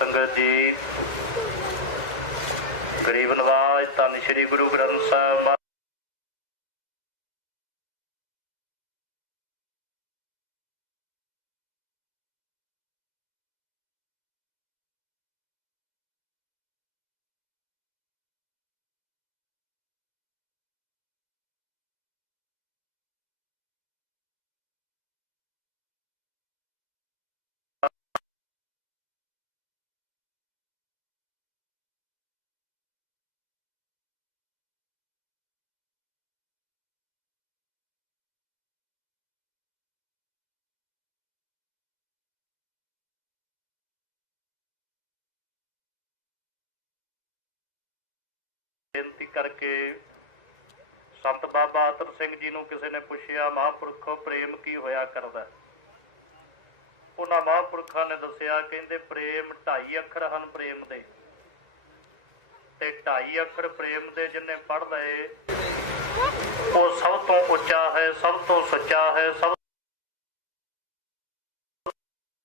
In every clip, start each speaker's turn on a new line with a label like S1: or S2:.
S1: ਸੰਗਤ ਜੀ ਗਰੀਬ ਨਵਾਜ ਧੰਨ ਸ਼੍ਰੀ ਗੁਰੂ ਗ੍ਰੰਥ ਸਾਹਿਬ ਬੇਨਤੀ ਕਰਕੇ ਸੰਤ ਬਾਬਾ ਆਤਰ ਸਿੰਘ ਜੀ ਨੂੰ ਕਿਸੇ ਨੇ ਪੁੱਛਿਆ, ਮਹਾਂਪੁਰਖੋ, ਪ੍ਰੇਮ ਕੀ ਹੋਇਆ ਕਰਦਾ? ਉਹਨਾਂ ਮਹਾਂਪੁਰਖਾਂ ਨੇ ਦੱਸਿਆ, ਕਹਿੰਦੇ ਪ੍ਰੇਮ ਢਾਈ ਅੱਖਰ ਹਨ ਪ੍ਰੇਮ ਦੇ। ਤੇ ਢਾਈ ਅੱਖਰ ਪ੍ਰੇਮ ਦੇ ਜਿੰਨੇ ਪੜ੍ਹ ਲਏ, ਉਹ ਸਭ ਤੋਂ ਉੱਚਾ ਹੈ, ਸਭ ਤੋਂ ਸੱਚਾ ਹੈ, ਸਭ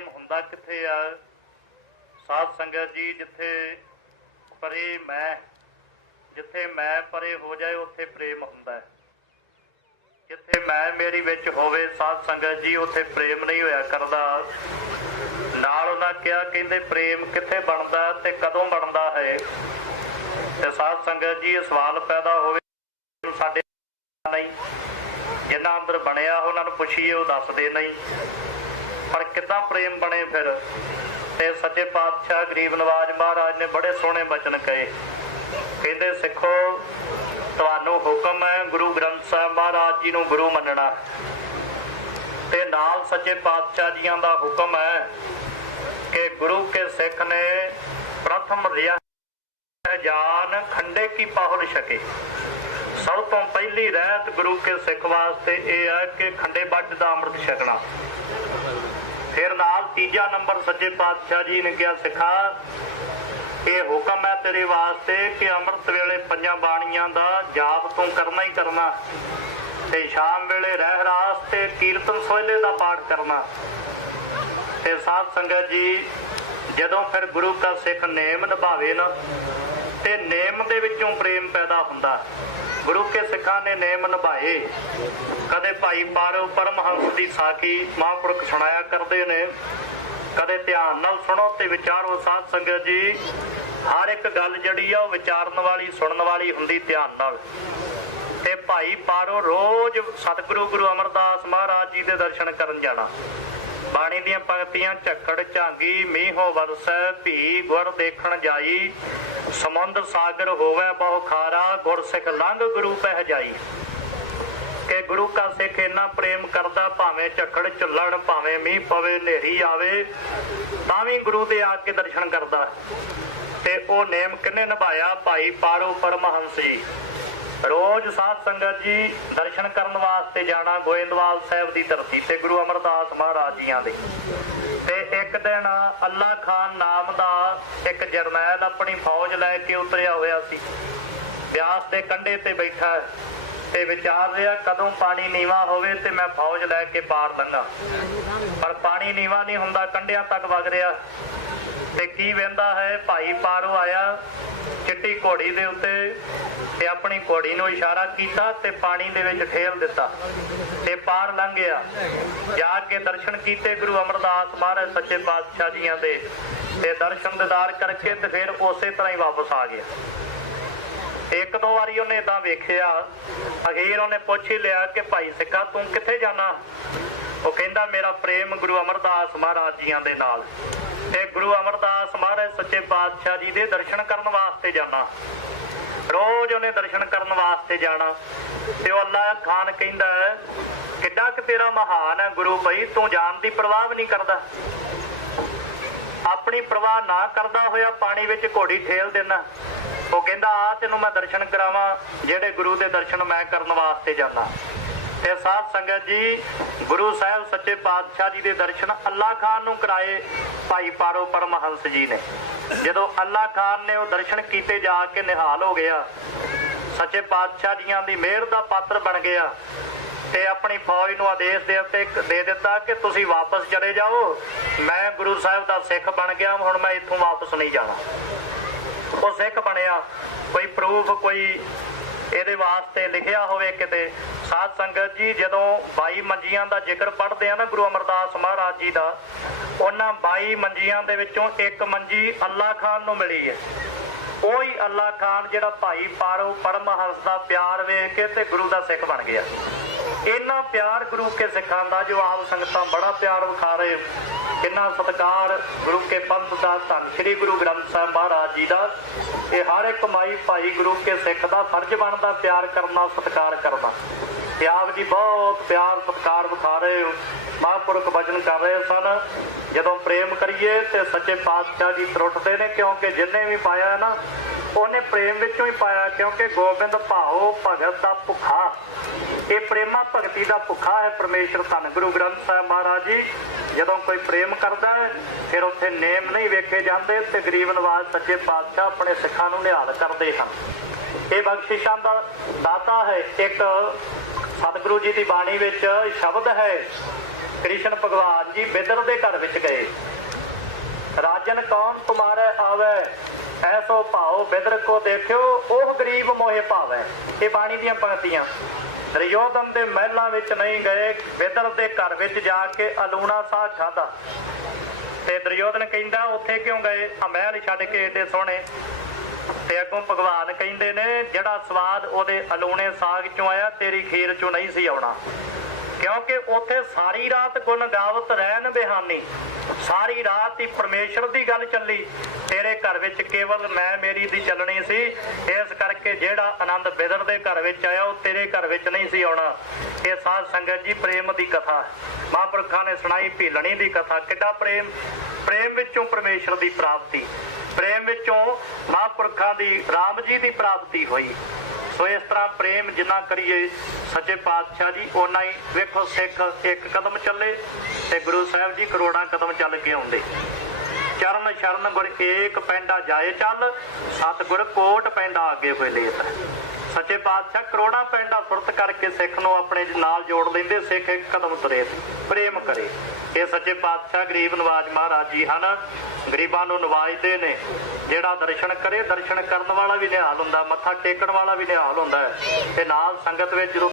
S1: ਹੁੰਦਾ ਕਿੱਥੇ ਆ? ਸਾਧ ਸੰਗਤ ਜੀ, ਜਿੱਥੇ ਪਰੇ ਮੈਂ ਜਿੱਥੇ ਮੈਂ ਪਰੇ ਹੋ ਜਾਏ, ਉੱਥੇ ਪ੍ਰੇਮ ਹੁੰਦਾ ਹੈ। ਜਿੱਥੇ ਮੈਂ ਮੇਰੀ ਵਿੱਚ ਹੋਵੇ, ਸਾਧ ਸੰਗਤ ਜੀ, ਉੱਥੇ ਪ੍ਰੇਮ ਨਹੀਂ ਹੋਇਆ ਕਰਦਾ। ਨਾਲ ਉਹਨਾਂ ਕਿਹਾ, ਕਹਿੰਦੇ ਪ੍ਰੇਮ ਕਿੱਥੇ ਬਣਦਾ ਤੇ ਕਦੋਂ ਬਣਦਾ ਹੈ? ਤੇ ਸਾਧ ਸੰਗਤ ਜੀ, ਇਹ ਸਵਾਲ ਪੈਦਾ ਹੋਵੇ, ਸਾਡੇ ਨਹੀਂ। ਜਿਨ੍ਹਾਂ ਅੰਦਰ ਬਣਿਆ, ਉਹਨਾਂ ਨੂੰ ਪੁੱਛੀਏ, ਉਹ ਦੱਸਦੇ ਨਹੀਂ। ਪਰ ਕਿੱਦਾਂ ਪ੍ਰੇਮ ਬਣੇ ਫਿਰ? ਤੇ ਸੱਚੇ ਪਾਤਸ਼ਾਹ ਗਰੀਬ ਨਵਾਜ ਮਹਾਰਾਜ ਨੇ ਬੜੇ ਸੋਹਣੇ ਬਚਨ ਕਹੇ। ਕਹਿੰਦੇ, ਸਿੱਖੋ, ਤੁਹਾਨੂੰ ਹੁਕਮ ਹੈ, ਗੁਰੂ ਗ੍ਰੰਥ ਸਾਹਿਬ ਮਹਾਰਾਜ ਜੀ ਨੂੰ ਗੁਰੂ ਮੰਨਣਾ। ਤੇ ਨਾਲ ਸੱਚੇ ਪਾਤਸ਼ਾਹ ਜੀਆਂ ਦਾ ਹੁਕਮ ਹੈ ਕਿ ਗੁਰੂ ਕੇ ਸਿੱਖ ਨੇ ਪ੍ਰਥਮ ਰਿਆ ਜਾਨ ਖੰਡੇ ਕੀ ਪਾਹੁਲ ਛਕੇ। ਸਭ ਤੋਂ ਪਹਿਲੀ ਰਹਿਤ ਗੁਰੂ ਕੇ ਸਿੱਖ ਵਾਸਤੇ ਇਹ ਹੈ ਕਿ ਖੰਡੇ ਬੱਜ ਦਾ ਅੰਮ੍ਰਿਤ ਛਕਣਾ। ਫਿਰ ਨਾਲ ਤੀਜਾ ਨੰਬਰ ਸੱਚੇ ਪਾਤਸ਼ਾਹ ਜੀ ਨੇ ਕਿਹਾ, ਸਿੱਖਾ ਇਹ ਹੁਕਮ ਹੈ ਤੇਰੇ ਵਾਸਤੇ ਕਿ ਅੰਮ੍ਰਿਤ ਵੇਲੇ ਪੰਜਾਂ ਬਾਣੀਆਂ ਦਾ ਜਾਪ ਤੂੰ ਕਰਨਾ ਹੀ ਕਰਨਾ। ਤੇ ਸ਼ਾਮ ਵੇਲੇ ਰਹਿ ਰਾਸ ਤੇ ਕੀਰਤਨ ਸੋਹਲੇ ਦਾ ਪਾਠ ਕਰਨਾ। ਤੇ ਸਾਧ ਸੰਗਤ ਜੀ, ਜਦੋਂ ਫਿਰ ਗੁਰੂ ਕਾ ਸਿੱਖ ਨੇਮ ਨਿਭਾਵੇ ਨਾ, ਤੇ ਨੇਮ ਦੇ ਵਿੱਚੋਂ ਪ੍ਰੇਮ ਪੈਦਾ ਹੁੰਦਾ। ਗੁਰੂ ਕੇ ਸਿੱਖਾਂ ਨੇ ਨੇਮ ਨਿਭਾਏ। ਕਦੇ ਭਾਈ ਪਾਰੋ ਪਰਮਹੰਸ ਦੀ ਸਾਖੀ ਮਹਾਂਪੁਰਖ ਸੁਣਾਇਆ ਕਰਦੇ ਨੇ ਕਦੇ ਧਿਆਨ ਨਾਲ ਸੁਣੋ ਤੇ ਵਿਚਾਰੋ ਸਾਧ ਸੰਗਤ ਜੀ, ਹਰ ਇੱਕ ਗੱਲ ਜਿਹੜੀ ਆ ਉਹ ਵਿਚਾਰਨ ਵਾਲੀ, ਸੁਣਨ ਵਾਲੀ ਹੁੰਦੀ ਧਿਆਨ ਨਾਲ। ਤੇ ਭਾਈ ਪਾਰੋ ਰੋਜ਼ ਸਤਿਗੁਰੂ ਗੁਰੂ ਅਮਰਦਾਸ ਮਹਾਰਾਜ ਜੀ ਦੇ ਦਰਸ਼ਨ ਕਰਨ ਜਾਣਾ। ਬਾਣੀ ਦੀਆਂ ਪੰਕਤੀਆਂ, ਝੱਖੜ, ਝਾਂਗੀ, ਮੀਂਹੋ ਵਰਸੈ, ਭੀ, ਗੁਰ ਦੇਖਣ ਜਾਈ ਸਮੁੰਦ ਸਾਗਰ ਹੋਵੇ ਬਹੁ ਖਾਰਾ ਗੁਰ ਸਿੱਖ ਲੰਘ ਗੁਰੂ ਪਹਿ ਜਾਈ। ਕਿ ਗੁਰੂ ਕਾ ਸਿੱਖ ਇੰਨਾ ਪ੍ਰੇਮ ਕਰਦਾ ਭਾਵੇਂ ਝੱਖੜ ਝੱਲਣ ਭਾਵੇਂ ਮੀਂਹ ਪਵੇ, ਹਨੇਰੀ ਆਵੇ, ਤਾਂ ਵੀ ਗੁਰੂ ਦੇ ਆ ਕੇ ਦਰਸ਼ਨ ਕਰਦਾ। ਤੇ ਉਹ ਨੇਮ ਕਿੰਨੇ ਨਿਭਾਇਆ? ਭਾਈ ਪਾਰੋ ਪਰਮਹੰਸ ਜੀ। ਰੋਜ਼ ਸਾਧ ਸੰਗਤ ਜੀ ਦਰਸ਼ਨ ਕਰਨ ਵਾਸਤੇ ਜਾਣਾ ਗੋਇੰਦਵਾਲ ਸਾਹਿਬ ਦੀ ਧਰਤੀ ਤੇ ਗੁਰੂ ਅਮਰਦਾਸ ਮਹਾਰਾਜ ਜੀਆਂ ਦੇ। ਤੇ ਇੱਕ ਦਿਨ ਅੱਲਾ ਖਾਨ ਨਾਮ ਦਾ ਇੱਕ ਜਰਨੈਲ ਆਪਣੀ ਫੌਜ ਲੈ ਕੇ ਉਤਰਿਆ ਹੋਇਆ ਸੀ। ਬਿਆਸ ਦੇ ਕੰਢੇ ਤੇ ਬੈਠਾ ਤੇ ਵਿਚਾਰ ਰਿਹਾ ਕਦੋਂ ਪਾਣੀ ਨੀਵਾ ਹੋਵੇ ਤੇ ਮੈਂ ਫੌਜ ਲੈ ਕੇ ਪਾਰ ਲੰਘਾਂ। ਪਰ ਪਾਣੀ ਨੀਵਾ ਨਹੀਂ ਹੁੰਦਾ, ਕੰਢਿਆਂ ਤੱਕ ਵਗ ਰਿਹਾ। ਤੇ ਕੀ ਵੇਂਦਾ ਹੈ? ਭਾਈ ਪਾਰੋ ਆਇਆ, ਚਿੱਟੀ ਘੋੜੀ ਦੇ ਉੱਤੇ ਤੇ ਆਪਣੀ ਘੋੜੀ ਨੂੰ ਇਸ਼ਾਰਾ ਕੀਤਾ ਤੇ ਪਾਣੀ ਦੇ ਵਿੱਚ ਠੇਲ ਦਿੱਤਾ। ਤੇ ਪਾਰ ਲੰਘ ਗਿਆ। ਜਾ ਕੇ ਦਰਸ਼ਨ ਕੀਤੇ ਗੁਰੂ ਅਮਰਦਾਸ ਮਹਾਰਾਜ ਸੱਚੇ ਪਾਤਸ਼ਾਹ ਜੀਆਂ ਦੇ। ਤੇ ਦਰਸ਼ਨ ਦਿਦਾਰ ਕਰਕੇ ਤੇ ਫਿਰ ਉਸੇ ਤਰ੍ਹਾਂ ਹੀ ਵਾਪਸ ਆ ਗਿਆ। ਇੱਕ ਦੋ ਵਾਰੀ ਉਹਨੇ ਇਦਾਂ ਵੇਖਿਆ। ਅਖੀਰ ਉਹਨੇ ਪੁੱਛ ਹੀ ਲਿਆ ਕਿ ਭਾਈ ਸਿੱਖਾ ਤੂੰ ਕਿੱਥੇ ਜਾਣਾ? ਉਹ ਕਹਿੰਦਾ, ਮੇਰਾ ਪ੍ਰੇਮ ਗੁਰੂ ਅਮਰਦਾਸ ਮਹਾਰਾਜ ਜੀਆਂ ਦੇ ਨਾਲ। ਤੇ ਗੁਰੂ ਅਮਰਦਾਸ ਮਹਾਰਾਜ ਸੱਚੇ ਪਾਤਸ਼ਾਹ ਜੀ ਦੇ ਦਰਸ਼ਨ ਕਰਨ ਵਾਸਤੇ ਜਾਣਾ। ਰੋਜ਼ ਉਹਨੇ ਦਰਸ਼ਨ ਕਰਨ ਵਾਸਤੇ ਜਾਣਾ। ਤੇ ਉਹ ਅੱਲਾ ਖਾਨ ਕਹਿੰਦਾ, ਕਿੱਡਾ ਕਿ ਤੇਰਾ ਮਹਾਨ ਹੈ ਗੁਰੂ ਭਾਈ, ਤੂੰ ਜਾਣ ਦੀ ਪਰਵਾਹ ਵੀ ਨਹੀਂ ਕਰਦਾ। ਆਪਣੀ ਪਰਵਾਹ ਨਾ ਕਰਦਾ ਹੋਇਆ ਪਾਣੀ ਵਿੱਚ ਘੋੜੀ ਠੇਲ ਦੇਣਾ। ਉਹ ਕਹਿੰਦਾ, ਆ ਤੈਨੂੰ ਮੈਂ ਦਰਸ਼ਨ ਕਰਾਵਾਂ, ਜਿਹੜੇ ਗੁਰੂ ਦੇ ਦਰਸ਼ਨ ਮੈਂ ਕਰਨ ਵਾਸਤੇ ਜਾਣਾ ਤੇ ਸਾਧ ਸੰਗਤ ਜੀ, ਗੁਰੂ ਸਾਹਿਬ ਸੱਚੇ ਪਾਤਸ਼ਾਹ ਜੀ ਦੇ ਦਰਸ਼ਨ ਅੱਲਾ ਖਾਨ ਨੂੰ ਕਰਾਏ ਭਾਈ ਪਾਰੋ ਪਰਮਹੰਸ ਜੀ ਨੇ। ਜਦੋਂ ਅੱਲਾ ਖਾਨ ਨੇ ਉਹ ਦਰਸ਼ਨ ਕੀਤੇ ਜਾ ਕੇ ਨਿਹਾਲ ਹੋ ਗਿਆ, ਸੱਚੇ ਪਾਤਸ਼ਾਹ ਜੀਆਂ ਦੀ ਮਿਹਰ ਦਾ ਪਾਤਰ ਬਣ ਗਿਆ ਤੇ ਆਪਣੀ ਫੌਜ ਨੂੰ ਆਦੇਸ਼ ਦੇ ਉੱਤੇ ਦੇ ਦਿੱਤਾ ਕਿ ਤੁਸੀਂ ਵਾਪਸ ਚਲੇ ਜਾਓ, ਮੈਂ ਗੁਰੂ ਸਾਹਿਬ ਦਾ ਸਿੱਖ ਬਣ ਗਿਆ, ਹੁਣ ਮੈਂ ਇੱਥੋਂ ਵਾਪਸ ਨਹੀਂ ਜਾਣਾ। ਉਹ ਸਿੱਖ ਬਣਿਆ। ਕੋਈ ਪ੍ਰੂਫ ਕੋਈ ਇਹਦੇ ਵਾਸਤੇ ਲਿਖਿਆ ਹੋਵੇ ਕਿਤੇ। ਸਾਧ ਸੰਗਤ ਜੀ, ਜਦੋਂ 22 ਮੰਜੀਆਂ ਦਾ ਜ਼ਿਕਰ ਪੜ੍ਹਦੇ ਆ ਨਾ ਗੁਰੂ ਅਮਰਦਾਸ ਮਹਾਰਾਜ ਜੀ ਦਾ, ਉਹਨਾਂ 22 ਮੰਜੀਆਂ ਦੇ ਵਿੱਚੋਂ ਇੱਕ ਮੰਜੀ ਅੱਲਾ ਖਾਨ ਨੂੰ ਮਿਲੀ ਹੈ। ਉਹੀ ਅੱਲਾ ਖਾਨ ਜਿਹੜਾ ਭਾਈ ਪਾਰੋ ਪਰਮਹੰਸ ਦਾ ਪਿਆਰ ਵੇਖ ਕੇ ਤੇ ਗੁਰੂ ਦਾ ਸਿੱਖ ਬਣ ਗਿਆ। ਇੰਨਾ ਪਿਆਰ ਗੁਰੂ ਕੇ ਸਿੱਖਾਂ ਦਾ ਜੋ ਆਪ ਸੰਗਤਾਂ ਬੜਾ ਪਿਆਰ ਵਿਖਾ ਰਹੇ ਕਿੰਨਾ ਸਤਿਕਾਰ ਗੁਰੂ ਕੇ ਪੰਥ ਦਾ ਧੰਨ ਸ੍ਰੀ ਗੁਰੂ ਗ੍ਰੰਥ ਸਾਹਿਬ ਮਹਾਰਾਜ ਜੀ ਦਾ। ਇਹ ਹਰ ਇੱਕ ਮਾਈ ਭਾਈ ਗੁਰੂ ਕੇ ਸਿੱਖ ਦਾ ਫਰਜ਼ ਬਣਦਾ, ਪਿਆਰ ਕਰਨਾ, ਸਤਿਕਾਰ ਕਰਨਾ। ਤੇ ਆਪ ਜੀ ਬਹੁਤ ਪਿਆਰ, ਸਤਿਕਾਰ ਵਿਖਾ ਰਹੇ ਹੋ। ਮਹਾਂਪੁਰਖ ਵਚਨ ਕਰ ਰਹੇ ਸਨ। ਜਦੋਂ ਪ੍ਰੇਮ ਕਰੀਏ ਤੇ ਸੱਚੇ ਪਾਤਸ਼ਾਹ ਜੀ ਤਰੁੱਟਦੇ ਨੇ, ਕਿਉਂਕਿ ਜਿੰਨੇ ਵੀ ਪਾਇਆ ਨਾ, ਉਹਨੇ ਪ੍ਰੇਮ ਵਿੱਚੋਂ ਹੀ ਪਾਇਆ, ਕਿਉਂਕਿ ਗੋਬਿੰਦ ਭਾਓ ਭਗਤ ਦਾ ਭੁੱਖਾ। ਇਹ ਪ੍ਰੇਮਾ ਭਗਤੀ ਦਾ ਭੁੱਖਾ ਹੈ ਪਰਮੇਸ਼ਰ ਧੰਨ ਗੁਰੂ ਗ੍ਰੰਥ ਸਾਹਿਬ ਮਹਾਰਾਜ ਜੀ। ਜਦੋਂ ਕੋਈ ਪ੍ਰੇਮ ਕਰਦਾ ਹੈ, ਫਿਰ ਉੱਥੇ ਨੇਮ ਨਹੀਂ ਵੇਖੇ ਜਾਂਦੇ ਤੇ ਗਰੀਬ ਨਵਾਜ਼ ਸੱਚੇ ਪਾਤਸ਼ਾਹ ਆਪਣੇ ਸਿੱਖਾਂ ਨੂੰ ਨਿਹਾਲ ਕਰਦੇ ਹਨ। ਇਹ ਬਖਸ਼ਿਸ਼ਾਂ ਦਾ ਦਾਤਾ ਹੈ, ਇੱਕ ਸਤਿਗੁਰੂ ਜੀ ਦੀ ਬਾਣੀ ਵਿੱਚ ਸ਼ਬਦ ਹੈ, ਕ੍ਰਿਸ਼ਨ ਭਗਵਾਨ ਜੀ ਬਿਦਰ ਦੇ ਘਰ ਵਿੱਚ ਗਏ। ਰਾਜਨ ਕੌਣ ਤੁਮਾਰੇ ਆਵੇ? ਐਸੋ ਭਾਉ ਬਿਦਰ ਕੋ ਦੇਖਿਓ, ਉਹ ਗਰੀਬ ਮੋਹਿ ਭਾਵੈ ਇਹ ਬਾਣੀ ਦੀਆਂ ਪੰਕਤੀਆਂ। ਦੁਰਯੋਧਨ ਦੇ ਮਹਿਲਾਂ ਵਿੱਚ ਨਹੀਂ ਗਏ, ਬਿਦਰ ਦੇ ਘਰ ਵਿੱਚ ਜਾ ਕੇ ਅਲੂਣਾ ਸਾਹ ਖਾਦਾ ਤੇ ਦੁਰਯੋਧਨ ਕਹਿੰਦਾ, ਉੱਥੇ ਕਿਉਂ ਗਏ? ਆ ਮਹਿਲ ਛੱਡ ਕੇ ਏਡੇ ਸੋਹਣੇ। ਤੇ ਅੱਗੋਂ ਭਗਵਾਨ ਕਹਿੰਦੇ ਨੇ, ਜਿਹੜਾ ਸਵਾਦ ਉਹਦੇ ਅਲੂਣੇ ਸਾਗ ਚੋਂ ਆਇਆ, ਤੇਰੀ ਖੀਰ ਚੋਂ ਨਹੀਂ ਸੀ ਆਉਣਾ। ਕਿਉਂਕਿ ਉੱਥੇ ਸਾਰੀ ਰਾਤ ਗੁਣ ਗਾਵਤ ਰਹਿਣ ਬਿਹਾਨੀ। ਸਾਰੀ ਰਾਤ ਹੀ ਪਰਮੇਸ਼ਰ ਦੀ ਗੱਲ ਚੱਲੀ। ਤੇਰੇ ਘਰ ਵਿੱਚ ਕੇਵਲ ਮੈਂ, ਮੇਰੀ ਦੀ ਚੱਲਣੀ ਸੀ। ਇਸ ਕਰਕੇ ਜਿਹੜਾ ਆਨੰਦ ਬਿਦਰ ਦੇ ਘਰ ਵਿੱਚ ਆਇਆ, ਉਹ ਤੇਰੇ ਘਰ ਵਿੱਚ ਨਹੀਂ ਸੀ ਆਉਣਾ। ਇਹ ਸਾਧ ਸੰਗਤ ਜੀ, ਪ੍ਰੇਮ ਦੀ ਕਥਾ। ਮਹਾਂਪੁਰਖਾਂ ਨੇ ਸੁਣਾਈ ਭੀਲਣੀ ਦੀ ਕਥਾ। ਕਿੱਡਾ ਪ੍ਰੇਮ? ਪ੍ਰੇਮ ਵਿੱਚੋਂ ਪਰਮੇਸ਼ਰ ਦੀ ਪ੍ਰਾਪਤੀ। ਪ੍ਰੇਮ ਵਿੱਚੋਂ ਮਹਾਂਪੁਰਖਾਂ ਦੀ ਰਾਮ ਜੀ ਦੀ ਪ੍ਰਾਪਤੀ ਹੋਈ। ਸੋ ਇਸ ਤਰ੍ਹਾਂ ਪ੍ਰੇਮ ਜਿੰਨਾ ਕਰੀਏ, ਸੱਚੇ ਪਾਤਸ਼ਾਹ ਜੀ, ਓਨਾ ਹੀ ਵੇਖੋ ਸਿੱਖ ਇੱਕ ਕਦਮ ਚੱਲੇ ਤੇ ਗੁਰੂ ਸਾਹਿਬ ਜੀ ਕਰੋੜਾਂ ਕਦਮ ਚੱਲ ਕੇ ਆਉਂਦੇ। ਚਰਨ ਸ਼ਰਨ ਗੁਰ ਏਕ ਪੈਂਡਾ ਜਾਏ ਚੱਲ, ਸਤਿਗੁਰ ਕੋਟ ਪੈਂਡਾ ਅੱਗੇ ਹੋਏ ਲੇਤ। ਸੱਚੇ ਪਾਤਸ਼ਾਹ ਕਰੋੜਾਂ ਪਿੰਡਾਂ ਸੁਰਤ ਕਰਕੇ ਸਿੱਖ ਨੂੰ ਆਪਣੇ ਨਾਲ ਜੋੜ ਲੈਂਦੇ ਸਿੱਖ ਇੱਕ ਕਦਮ ਤੁਰੇ ਪ੍ਰੇਮ ਕਰੇ। ਇਹ ਸੱਚੇ ਪਾਤਸ਼ਾਹ ਗਰੀਬ ਨਵਾਜ ਮਹਾਰਾਜ ਜੀ ਹਨ, ਗਰੀਬਾਂ ਨੂੰ ਨਵਾਜਦੇ ਨੇ। ਜਿਹੜਾ ਦਰਸ਼ਨ ਕਰੇ, ਦਰਸ਼ਨ ਕਰਨ ਵਾਲਾ ਵੀ ਨਿਹਾਲ ਹੁੰਦਾ, ਮੱਥਾ ਟੇਕਣ ਵਾਲਾ ਵੀ ਨਿਹਾਲ ਹੁੰਦਾ ਤੇ ਨਾਲ ਸੰਗਤ ਵਿੱਚ ਜਦੋਂ